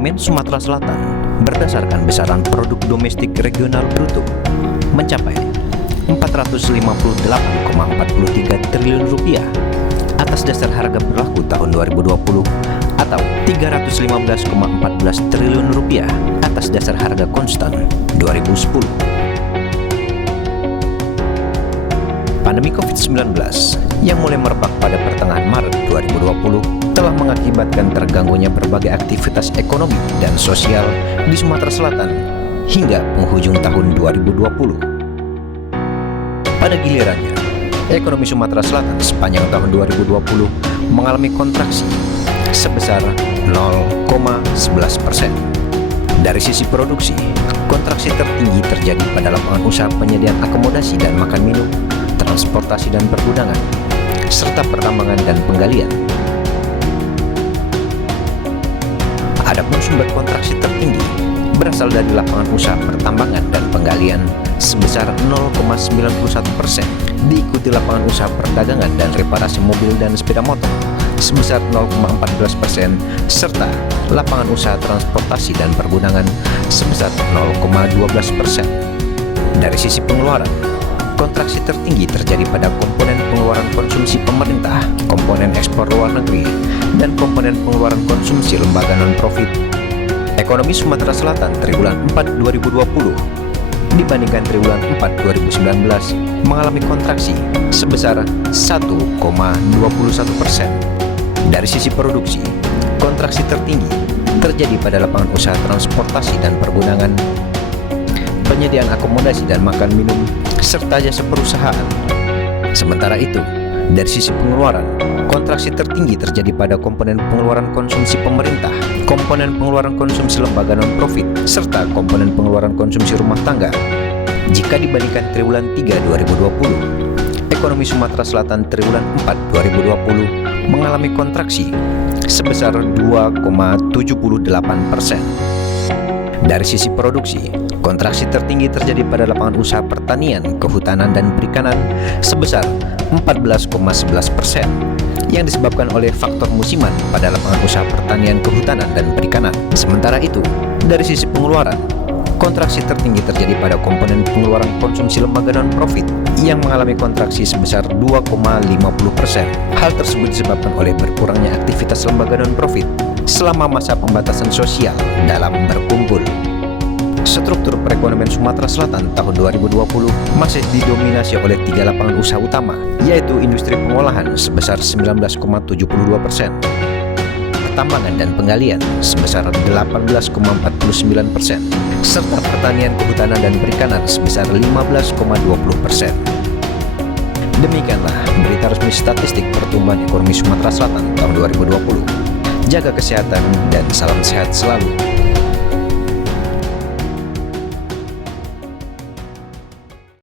perekonomian Sumatera Selatan berdasarkan besaran produk domestik regional bruto mencapai 458,43 triliun rupiah atas dasar harga berlaku tahun 2020 atau 315,14 triliun rupiah atas dasar harga konstan 2010. Pandemi COVID-19 yang mulai merebak pada pertengahan Maret 2020 telah mengakibatkan terganggunya berbagai aktivitas ekonomi dan sosial di Sumatera Selatan hingga penghujung tahun 2020. Pada gilirannya, ekonomi Sumatera Selatan sepanjang tahun 2020 mengalami kontraksi sebesar 0,11%. Dari sisi produksi, kontraksi tertinggi terjadi pada lapangan usaha penyediaan akomodasi dan makan minum, transportasi dan pergudangan, serta pertambangan dan penggalian. Adapun sumber kontraksi tertinggi berasal dari lapangan usaha pertambangan dan penggalian sebesar 0,91%, diikuti lapangan usaha perdagangan dan reparasi mobil dan sepeda motor sebesar 0,14%, serta lapangan usaha transportasi dan pergudangan sebesar 0,12%. Dari sisi pengeluaran, kontraksi tertinggi terjadi pada komponen pengeluaran konsumsi pemerintah, komponen ekspor luar negeri, dan komponen pengeluaran konsumsi lembaga non-profit. Ekonomi Sumatera Selatan triwulan 4 2020 dibandingkan triwulan 4 2019 mengalami kontraksi sebesar 1,21%. Dari sisi produksi, kontraksi tertinggi terjadi pada lapangan usaha transportasi dan pergudangan, penyediaan akomodasi dan makan minum, serta jasa perusahaan. Sementara itu, dari sisi pengeluaran, kontraksi tertinggi terjadi pada komponen pengeluaran konsumsi pemerintah, komponen pengeluaran konsumsi lembaga non-profit, serta komponen pengeluaran konsumsi rumah tangga. Jika dibandingkan triwulan 3 2020, ekonomi Sumatera Selatan triwulan 4 2020 mengalami kontraksi sebesar 2,78%. Dari sisi produksi, kontraksi tertinggi terjadi pada lapangan usaha pertanian, kehutanan, dan perikanan sebesar 14,11%, yang disebabkan oleh faktor musiman pada lapangan usaha pertanian, kehutanan, dan perikanan. Sementara itu, dari sisi pengeluaran, kontraksi tertinggi terjadi pada komponen pengeluaran konsumsi lembaga non-profit yang mengalami kontraksi sebesar 2,50%. Hal tersebut disebabkan oleh berkurangnya aktivitas lembaga non-profit selama masa pembatasan sosial dalam berkumpul. Struktur perekonomian Sumatera Selatan tahun 2020 masih didominasi oleh 3 lapangan usaha utama, yaitu industri pengolahan sebesar 19,72%, pertambangan dan penggalian sebesar 18,49%, serta pertanian, kehutanan, dan perikanan sebesar 15,20%. Demikianlah berita resmi statistik pertumbuhan ekonomi Sumatera Selatan tahun 2020. Jaga kesehatan dan salam sehat selalu.